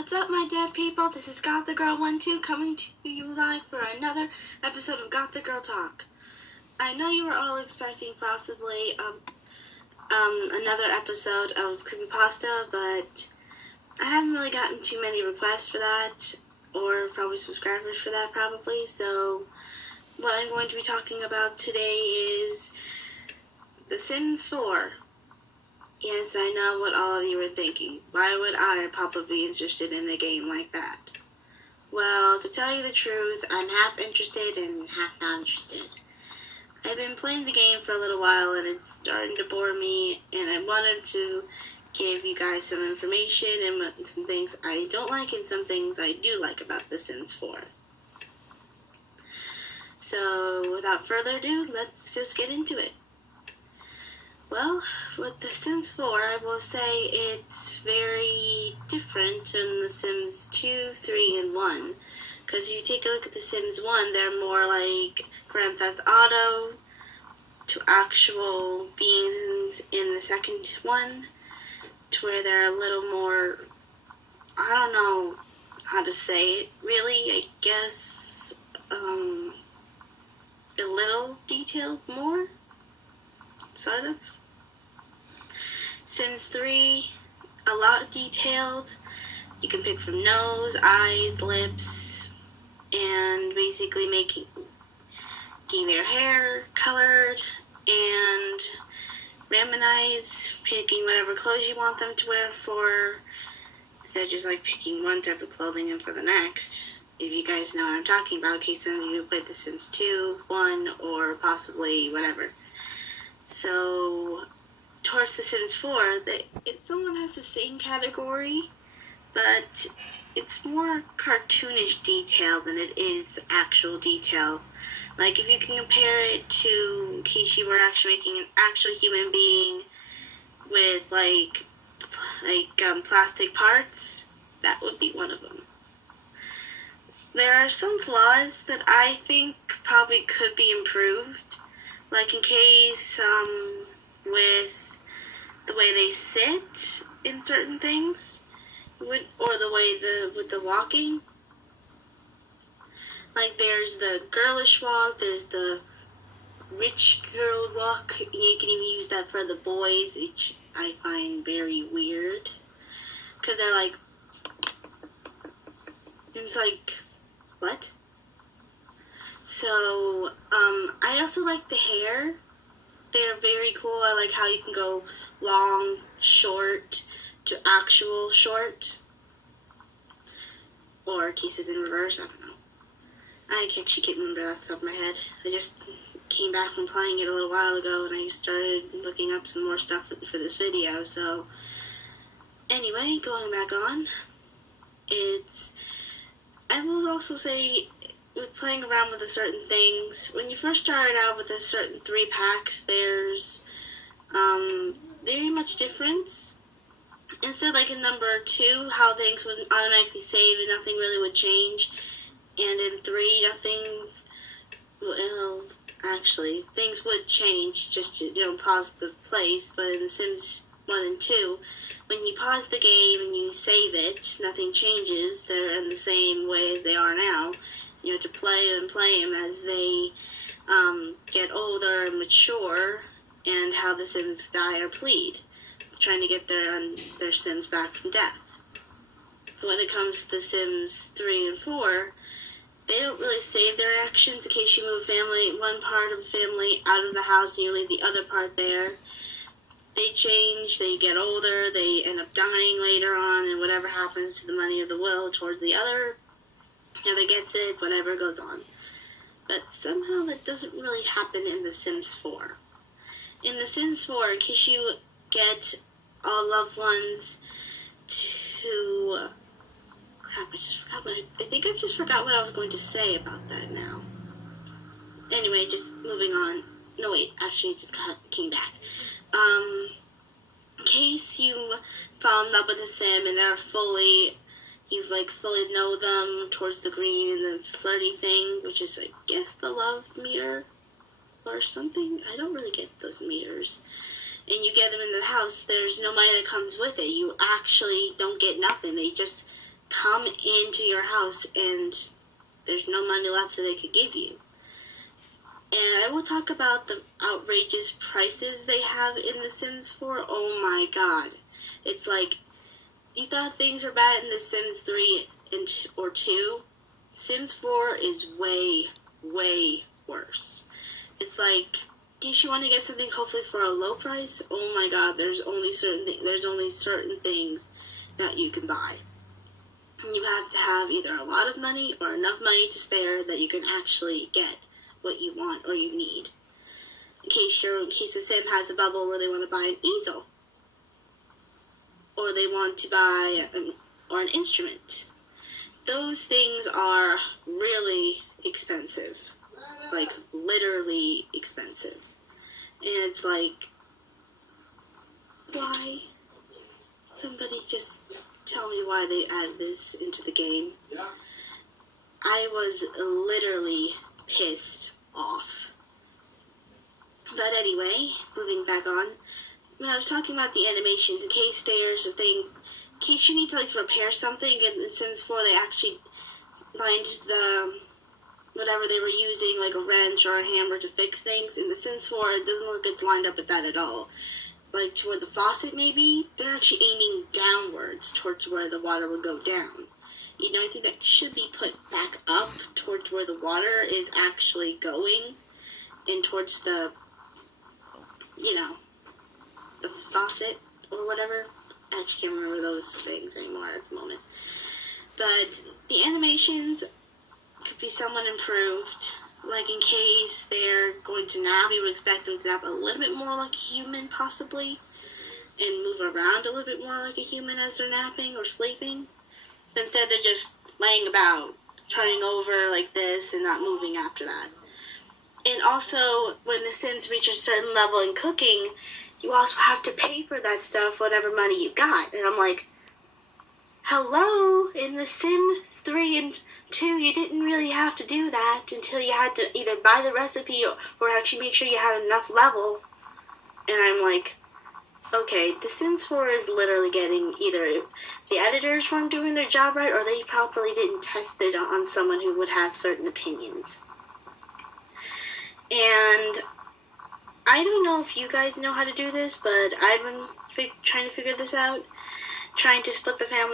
What's up, my dead people? This is Gothicgirl12 coming to you live for another episode of Gothicgirl Talk. I know you were all expecting possibly another episode of Creepypasta, but I haven't really gotten too many requests for that, or probably subscribers for that probably, so what I'm going to be talking about today is The Sims 4. Yes, I know what all of you are thinking. Why would I probably be interested in a game like that? Well, to tell you the truth, I'm half interested and half not interested. I've been playing the game for a little while and it's starting to bore me, and I wanted to give you guys some information and some things I don't like and some things I do like about The Sims 4. So, without further ado, let's just get into it. Well, with The Sims 4, I will say it's very different than The Sims 2, 3, and 1. Because you take a look at The Sims 1, they're more like Grand Theft Auto to actual beings in the second one, to where they're a little more, I don't know how to say it, really, I guess, a little detailed more, sort of. Sims 3, a lot detailed. You can pick from nose, eyes, lips, and basically making their hair colored and randomize, picking whatever clothes you want them to wear for, instead of just like picking one type of clothing and for the next. If you guys know what I'm talking about, in case some of you played The Sims 2, 1, or possibly whatever. So, towards The Sims 4, it's somewhat has the same category, but it's more cartoonish detail than it is actual detail. Like, if you can compare it to, in case you were actually making an actual human being with, plastic parts, that would be one of them. There are some flaws that I think probably could be improved, like in case, with the way they sit in certain things, or the way with the walking. Like there's the girlish walk, there's the rich girl walk, and you can even use that for the boys, which I find very weird, because they're like, it's like, what? So, I also like the hair. They're very cool. I like how you can go long, short, to actual short. Or cases in reverse, I don't know. I actually can't remember that off the top of my head. I just came back from playing it a little while ago and I started looking up some more stuff for this video, so anyway, going back on, I will also say, with playing around with the certain things, when you first started out with a certain 3 packs, there's very much difference. Instead, like in number 2, how things would automatically save and nothing really would change, and in 3, nothing, well, actually, things would change, just to, pause the place, but in The Sims 1 and 2, when you pause the game and you save it, nothing changes. They're in the same way as they are now. You have to play them as they get older and mature, and how the Sims die or plead, trying to get their Sims back from death. When it comes to The Sims 3 and 4, they don't really save their actions in case you move one part of the family out of the house and you leave the other part there. They change, they get older, they end up dying later on, and whatever happens to the money of the will towards the other, whoever gets it, whatever goes on. But somehow that doesn't really happen in The Sims 4. In The Sims 4, in case you get all loved ones to... Crap, I think I've just forgot what I was going to say about that now. Anyway, just moving on. No, wait, actually, it just came back. In case you fall in love with a Sim and you fully know them towards the green and the flirty thing, which is, I guess, the love meter or something. I don't really get those meters. And you get them in the house, there's no money that comes with it. You actually don't get nothing. They just come into your house and there's no money left that they could give you. And I will talk about the outrageous prices they have in The Sims 4. Oh my god. It's like, you thought things were bad in The Sims 3 or 2. Sims 4 is way, way worse. It's like, in case you want to get something hopefully for a low price, oh my god, there's only certain things that you can buy. You have to have either a lot of money or enough money to spare that you can actually get what you want or you need. In case a sim has a bubble where they want to buy an easel, or they want to buy an instrument. Those things are really expensive, like literally expensive. And it's like, why? Somebody just tell me why they add this into the game. Yeah. I was literally pissed off. But anyway, moving back on. When I was talking about the animations, in case there's a thing, in case you need to like repair something in The Sims 4, they actually lined the whatever they were using, like a wrench or a hammer to fix things. In The Sims 4, it doesn't look good lined up with that at all. Like toward the faucet maybe, they're actually aiming downwards towards where the water would go down. You know, I think that should be put back up towards where the water is actually going and towards the, the faucet or whatever. I actually can't remember those things anymore at the moment. But the animations could be somewhat improved. Like in case they're going to nap, you would expect them to nap a little bit more like a human possibly, and move around a little bit more like a human as they're napping or sleeping. But instead they're just laying about, turning over like this and not moving after that. And also, when the Sims reach a certain level in cooking, you also have to pay for that stuff, whatever money you got. And I'm like, hello, in The Sims 3 and 2, you didn't really have to do that until you had to either buy the recipe or actually make sure you had enough level. And I'm like, okay, The Sims 4 is literally getting either the editors weren't doing their job right or they properly didn't test it on someone who would have certain opinions. And I don't know if you guys know how to do this, but I've been trying to figure this out. Trying to split the family